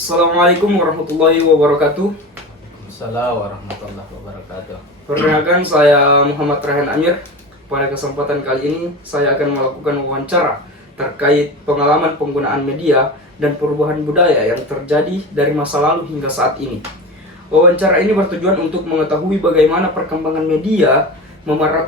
Assalamualaikum warahmatullahi wabarakatuh. Assalamualaikum warahmatullahi wabarakatuh. Perkenalkan, saya Muhammad Rehan Amir. Pada kesempatan kali ini saya akan melakukan wawancara terkait pengalaman penggunaan media dan perubahan budaya yang terjadi dari masa lalu hingga saat ini. Wawancara ini bertujuan untuk mengetahui bagaimana perkembangan media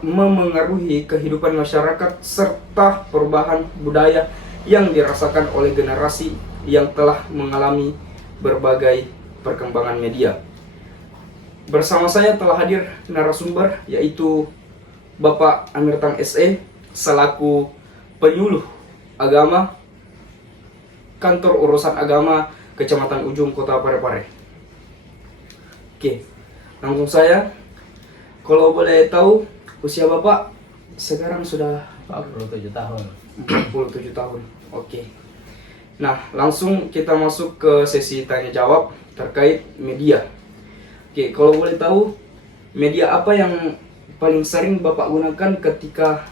memengaruhi kehidupan masyarakat serta perubahan budaya yang dirasakan oleh generasi yang telah mengalami berbagai perkembangan media. Bersama saya telah hadir narasumber yaitu Bapak Amir Tang SE selaku penyuluh agama Kantor Urusan Agama Kecamatan Ujung Kota Parepare. Oke, langsung saya. Kalau boleh tahu usia Bapak sekarang sudah 47 tahun. 47 tahun. Oke. Nah, langsung kita masuk ke sesi tanya jawab terkait media. Oke, kalau boleh tahu media apa yang paling sering Bapak gunakan ketika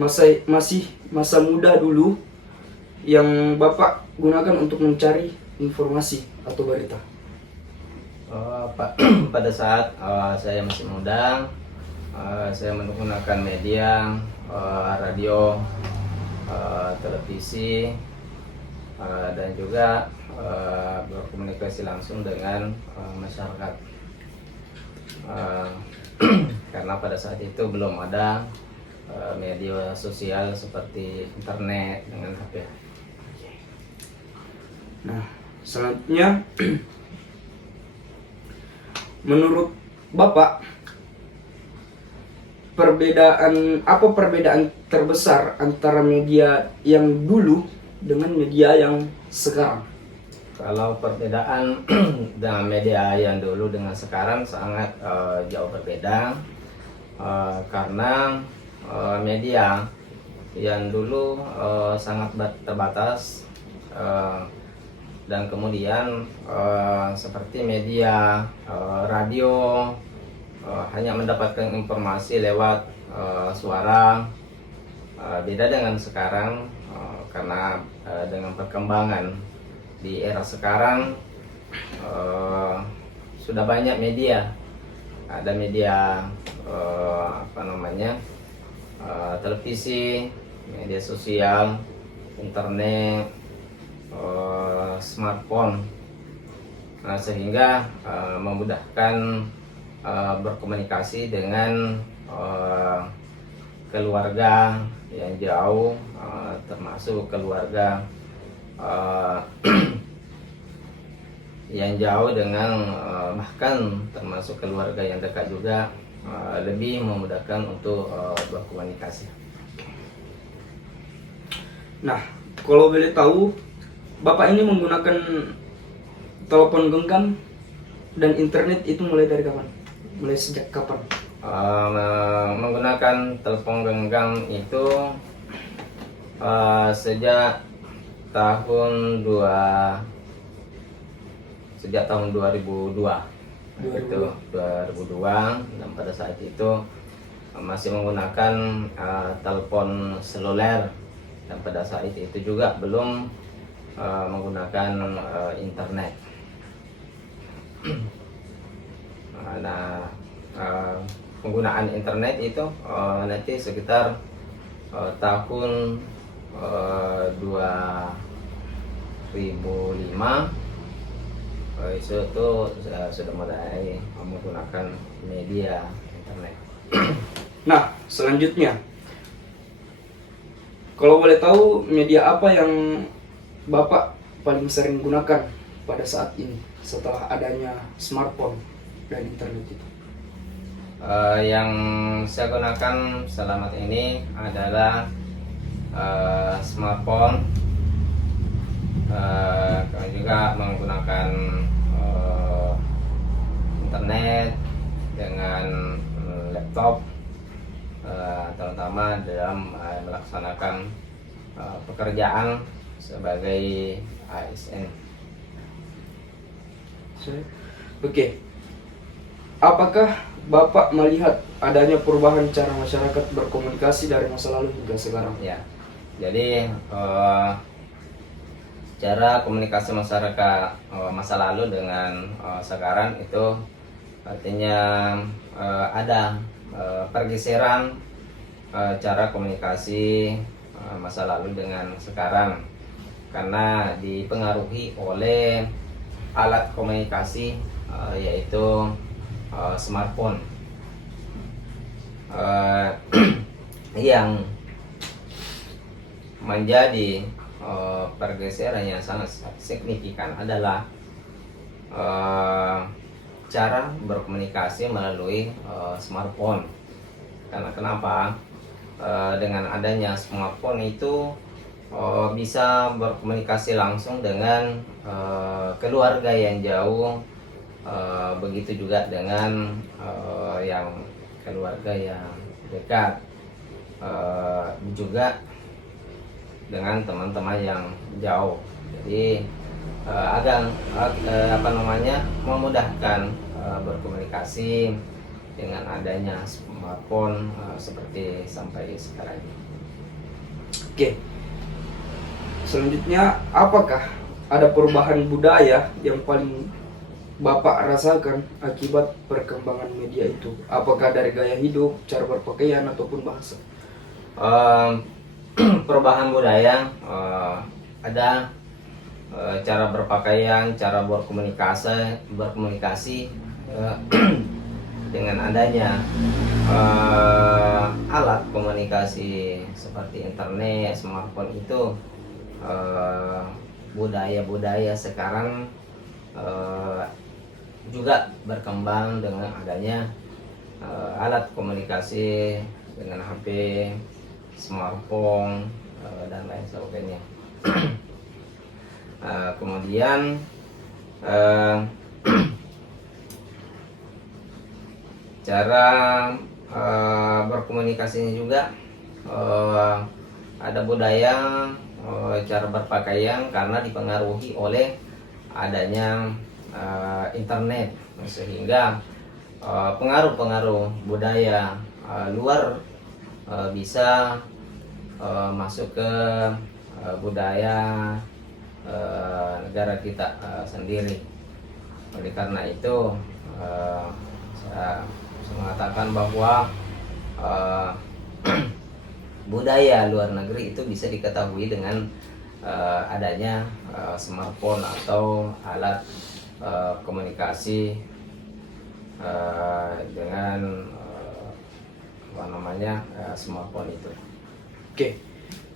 masih masa muda dulu yang Bapak gunakan untuk mencari informasi atau berita? Pada saat saya masih muda, saya menggunakan media, radio, televisi, dan juga berkomunikasi langsung dengan masyarakat. Karena pada saat itu belum ada media sosial seperti internet dengan HP. Nah, selanjutnya menurut Bapak perbedaan terbesar antara media yang dulu dengan media yang sekarang? Kalau perbedaan dengan media yang dulu dengan sekarang sangat jauh berbeda, karena media yang dulu sangat terbatas, dan kemudian seperti media radio hanya mendapatkan informasi lewat suara. Beda dengan sekarang, karena dengan perkembangan di era sekarang sudah banyak media. Ada media televisi, media sosial, internet, smartphone, sehingga memudahkan berkomunikasi dengan keluarga yang jauh, termasuk keluarga yang jauh dengan bahkan termasuk keluarga yang dekat juga, lebih memudahkan untuk berkomunikasi. Nah, kalau boleh tahu Bapak ini menggunakan telepon genggam dan internet itu mulai dari kapan? Mulai sejak kapan? Menggunakan telepon genggam itu sejak tahun 2002. Itu 2002, dan pada saat itu masih menggunakan telepon seluler, dan pada saat itu juga belum menggunakan internet. Penggunaan internet itu nanti sekitar tahun 2005 itu sudah mulai menggunakan media internet. Nah, selanjutnya kalau boleh tahu media apa yang Bapak paling sering gunakan pada saat ini setelah adanya smartphone dan internet itu? Yang saya gunakan selama ini adalah smartphone, kami juga menggunakan internet dengan laptop, terutama dalam melaksanakan pekerjaan sebagai ASN. Oke. Apakah Bapak melihat adanya perubahan cara masyarakat berkomunikasi dari masa lalu hingga sekarang? Ya, jadi cara komunikasi masyarakat masa lalu dengan sekarang itu artinya ada pergeseran cara komunikasi masa lalu dengan sekarang karena dipengaruhi oleh alat komunikasi yaitu smartphone yang menjadi pergeseran yang sangat signifikan adalah cara berkomunikasi melalui smartphone. Karena kenapa? Dengan adanya smartphone itu bisa berkomunikasi langsung dengan keluarga yang jauh, begitu juga dengan yang keluarga yang dekat, juga dengan teman-teman yang jauh. Jadi agak memudahkan berkomunikasi dengan adanya smartphone seperti sampai sekarang ini. Oke. Selanjutnya, apakah ada perubahan budaya yang paling Bapak rasakan akibat perkembangan media itu? Apakah dari gaya hidup, cara berpakaian, ataupun bahasa? Perubahan budaya ada cara berpakaian, cara berkomunikasi dengan adanya alat komunikasi seperti internet, smartphone itu budaya-budaya sekarang juga berkembang dengan adanya alat komunikasi dengan HP, smartphone dan lain sebagainya. Kemudian cara berkomunikasinya juga ada budaya cara berpakaian karena dipengaruhi oleh adanya internet, sehingga pengaruh-pengaruh budaya luar bisa masuk ke budaya negara kita sendiri. Oleh karena itu saya mengatakan bahwa budaya luar negeri itu bisa diketahui dengan adanya smartphone atau alat komunikasi dengan smartphone itu. Oke.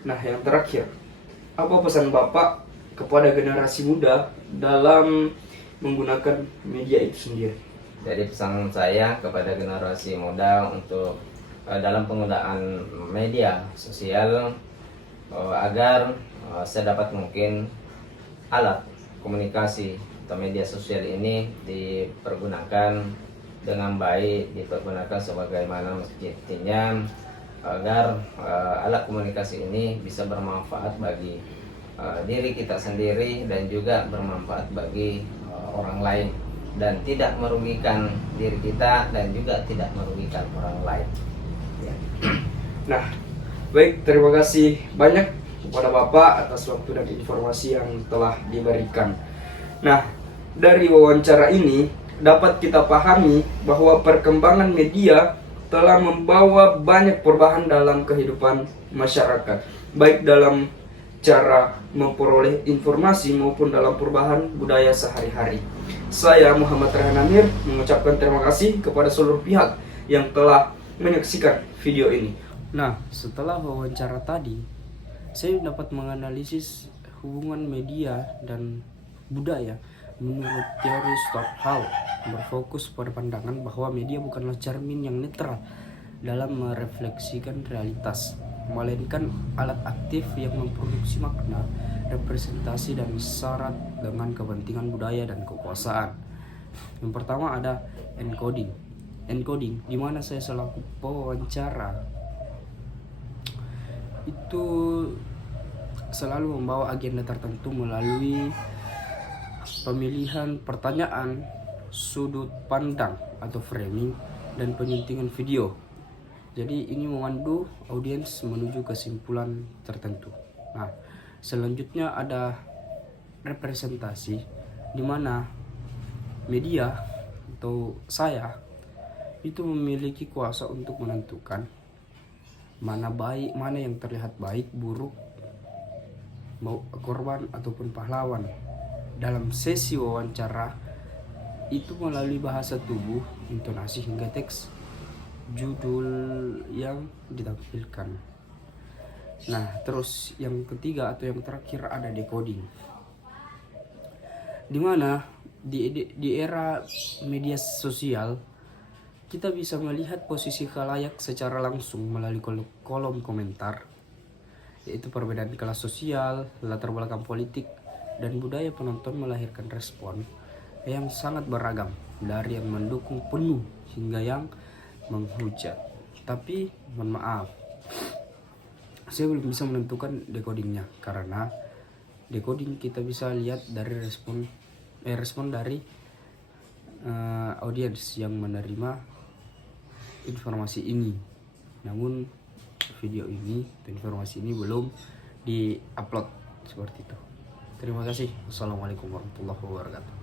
Nah, yang terakhir, apa pesan Bapak kepada generasi muda dalam menggunakan media itu sendiri? Jadi pesan saya kepada generasi muda untuk dalam penggunaan media sosial agar sedapat mungkin alat komunikasi atau media sosial ini dipergunakan dengan baik, dipergunakan sebagaimana mestinya, agar alat komunikasi ini bisa bermanfaat bagi diri kita sendiri dan juga bermanfaat bagi orang lain, dan tidak merugikan diri kita dan juga tidak merugikan orang lain. Ya. Nah, baik, terima kasih banyak kepada Bapak atas waktu dan informasi yang telah diberikan. Nah, dari wawancara ini dapat kita pahami bahwa perkembangan media telah membawa banyak perubahan dalam kehidupan masyarakat, baik dalam cara memperoleh informasi maupun dalam perubahan budaya sehari-hari. Saya Muhammad Rehan Amir mengucapkan terima kasih kepada seluruh pihak yang telah menyaksikan video ini. Nah, setelah wawancara tadi, saya dapat menganalisis hubungan media dan budaya menurut teori Stuart Hall, berfokus pada pandangan bahwa media bukanlah cermin yang netral dalam merefleksikan realitas, melainkan alat aktif yang memproduksi makna, representasi, dan syarat dengan kepentingan budaya dan kekuasaan. Yang pertama ada encoding. Encoding, di mana saya selaku pewawancara itu selalu membawa agenda tertentu melalui pemilihan pertanyaan, sudut pandang atau framing, dan penyuntingan video. Jadi ini memandu audiens menuju kesimpulan tertentu. Nah, selanjutnya ada representasi di mana media atau saya itu memiliki kuasa untuk menentukan mana baik, mana yang terlihat baik, buruk, mau korban ataupun pahlawan. Dalam sesi wawancara itu melalui bahasa tubuh, intonasi hingga teks judul yang ditampilkan. Nah, terus yang ketiga atau yang terakhir ada decoding. Dimana di era media sosial kita bisa melihat posisi khalayak secara langsung melalui kolom komentar, yaitu perbedaan kelas sosial, latar belakang politik, dan budaya penonton melahirkan respon yang sangat beragam, dari yang mendukung penuh hingga yang menghujat. Tapi mohon maaf, saya belum bisa menentukan decodingnya, karena decoding kita bisa lihat dari respon dari audiens yang menerima informasi ini. Namun video ini atau informasi ini belum di-upload seperti itu. Terima kasih. Wassalamualaikum warahmatullahi wabarakatuh.